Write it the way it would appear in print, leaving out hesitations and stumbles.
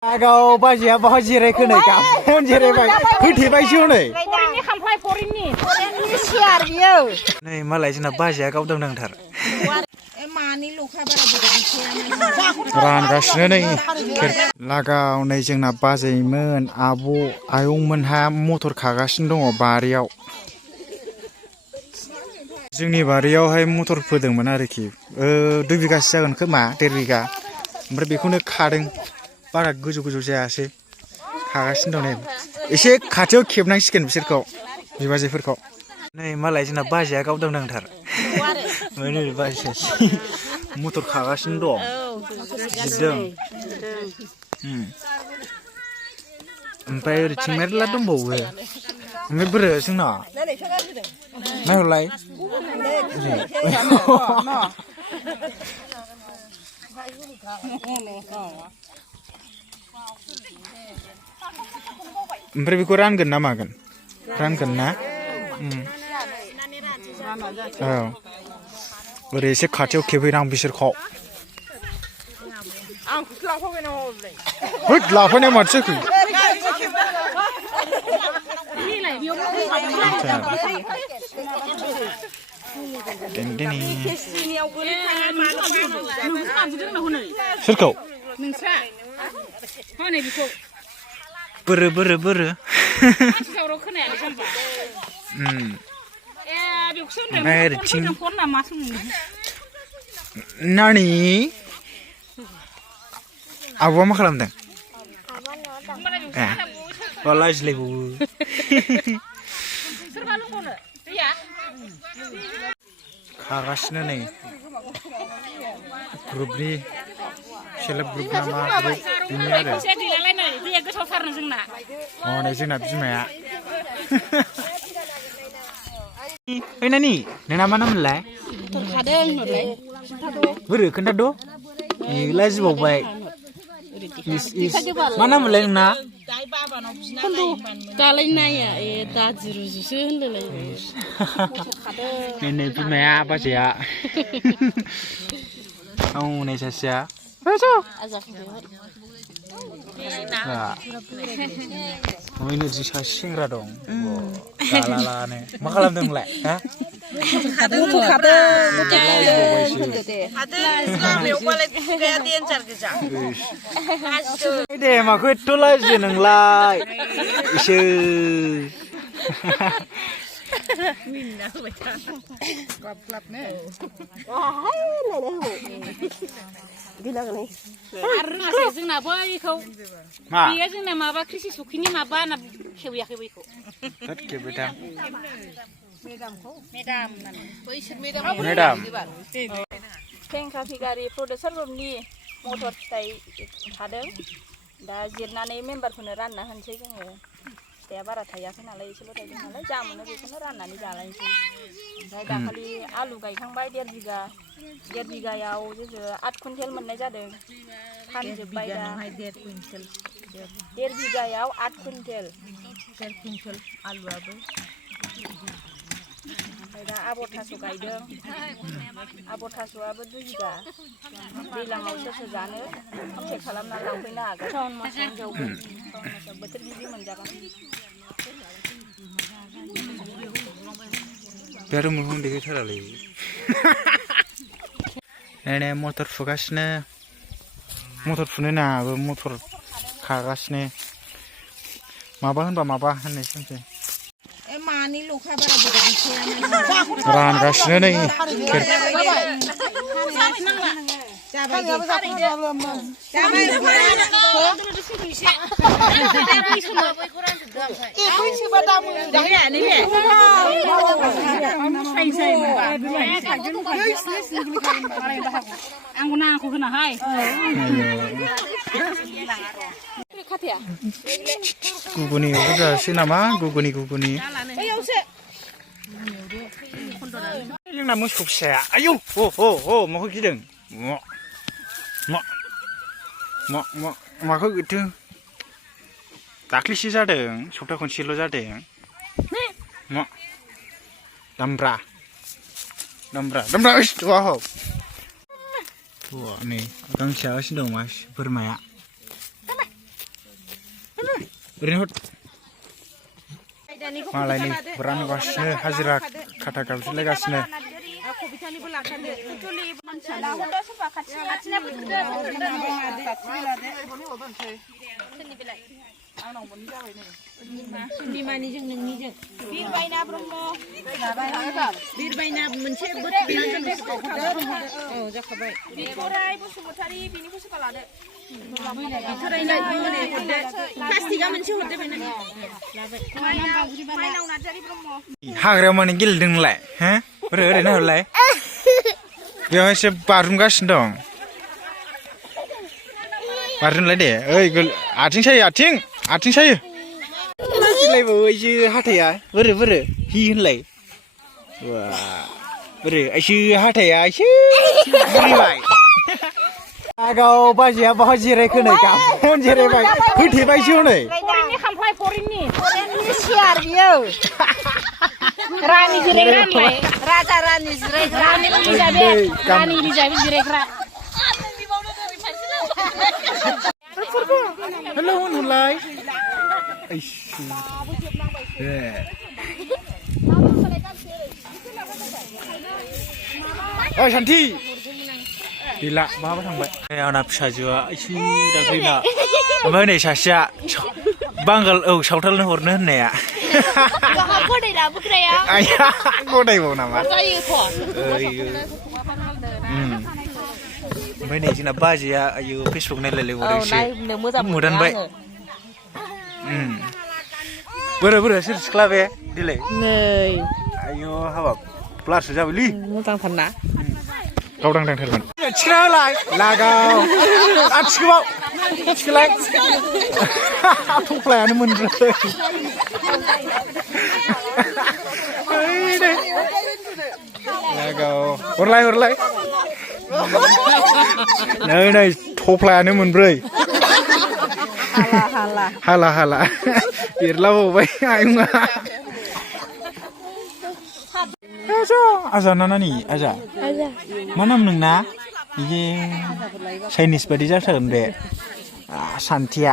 Agak baca bahasa jireku nih kan, jireku, putih baju nih. Porinnya kampai porinnya. Porinnya siar dia. Nih malah cina baca kau dong thar. Mani lu kabar bukan Ran kasih nih, lagau nih cina baca iman abu ayung menha motor kagas dong bariau. जोंनि बारियावहाय मटर फोदोंमोन आरोखि 2 बिगासो जागोन खोमा 1.5 बिगा ओमफ्राय बेखौनो खादों बारा गोजौ गोजौ जायासै खागासिनो दं नै एसे खाथियाव खेबनांसिगोन बिसोरखौ बिबाजैफोरखौ नै मालाय जोंना बाजैया गावदां नांथार मोनो बाजै मटर खागासिनो दं जिरदों ओमफ्राय ओरैथिं मेरला दंबावो ओमफ्राय बोरो जोंना नायहरलाय ओमफ्राय बेखौ रानगोन ना मागोन रानगोन ना औ ओरै एसे खाथियाव खेबहैनां बिसोरखौ होद लाफैनाय माथो सोरखौ बोरो ओमफ्राय ओरैथिं नानि आब'आ मा खालामदों लाजिलायबावो खागासिनो नै ग्रुपनि सेलेब ग्रुप नामा बेनो आरो नै जोंना बिमाया ओइ नानि नोंना मा नाममोनलाय बोरो खोन्थाद' लाजिबावबाय मा नाममोनलाय नोंना दालाय नाया दा जिरुजुसो होनलायलायो नै बिमाया बाजैया नै सासेया मैनो जि सासे सेंग्रा दं गालालानो मा खालामदों नोंलाय दे माखौ एथ' लाजियो नोंलाय इसोर जोंना बैखौ बेयो जोंना माबा कृषि सुखिनि माबा होनना खेबैयाखै बैखौ मेदाम फेंखा फिगारि प्रडिउसार ग्रुपनि मटर फिथाइ थादों दा जिरनानै मेम्बारफोरनो रानना होनोसै जोङो फिथाइया बारा थायाखै नालाय एसेल' थायदों नालाय जा मोनो बेखौनो राननानै जालायनोसै ओमफ्राय दाखालि आलु गायखांबाय 1.5 बिगायाव जोङो 8 कुइन्टेल मोननाय जादों फानजोब्बाय दा 1.5 बिगायाव 8 कुइन्टेल आलुआबो ओमफ्राय दा आबर थास' गायदों आबर थास'आबो 2 बिगा दैज्लाङाव सोर जानो कन्टेक्ट खालामना लांफैनो हागोन सावन मासाव जौगोन सावन मासाव बोथोर गिबि मोनजागोन बिराद मैगं देखायथारालै नै मटर फुगासिनो मटर फुनो नाङाबो मटर खागासिनो माबा होनबा माबा होननायसै मानि lu kabar bukan रानगासिनो नै गुगुनि जासै नामा गुगुनि जोंना मोसौ फिसाया आयौ माखौ गिदों माखौ गिदों दाख्लिसो जादों सप्ता खनसेल' जादों दामब्रा नै गांसो जागासिनो दं बोरमाया ओरैनो मालायनि रानगासिनो हाजिरा खाथा गाबज्रिलायगासिनो बिमानिजों नोंनिजों बिरबायना ब्रह्म बिरबायना मोनसे औ जाखाबाय बिथराय बसुमतारी बिनिखौ सोरबा लादो प्लास्टिकआ मोनसे हरदो बेनो माइनाव नार्जारि ब्रह्म हाग्रायाव माने गेलेदों नोंलाय हो ओरैनो हरलाय बेयाव एसे बाज्रुमगासिनो दं बाज्रुमलाय दे ओइ आथिं सायो आथिं सायो लायबावो एसे हाथाया बोरो हि होनलाय बोरो एसे हाथाया एसे बुरिबाय आगाव बाजिया बाहा जिरायखोनै गाबोन जिरायबाय होथेबायसो हनै फरेननि सियार बियो रानि जिरायग्रा राजा रानि जिरायग्रा रानि रिजाबि जिरायग्रा हेलौ होनलाय ओइ सान्थि गैला माबा थांबाय आंना फिसाजोआ एसे दाख्लैना ओमफ्राय नै सासेया बांगाल सावथालनो हरनो होननाया गदायबाव नामा ओमफ्राय नै जोंना बाजैया आयु फेसबुक नायलायलायबावदों एसे मोदानबाय बोरो सोर सिख्ला बे दिलै नै आयु हाबाब ब्लारसो जाबायलै मोजांथारना गावदांथारमोन थिखोना होलाय लागाव थिखोबाव थिखोलाय थफ्लायानो मोनब्रै लागाव हरलाय नै थफ्लायानो मोनब्रै हाला एरलाबावबाय आयंआ आजा नानि आजा मा नाम नोंना इये चाइनिस बायदि जाथारगोन बे सान्थिया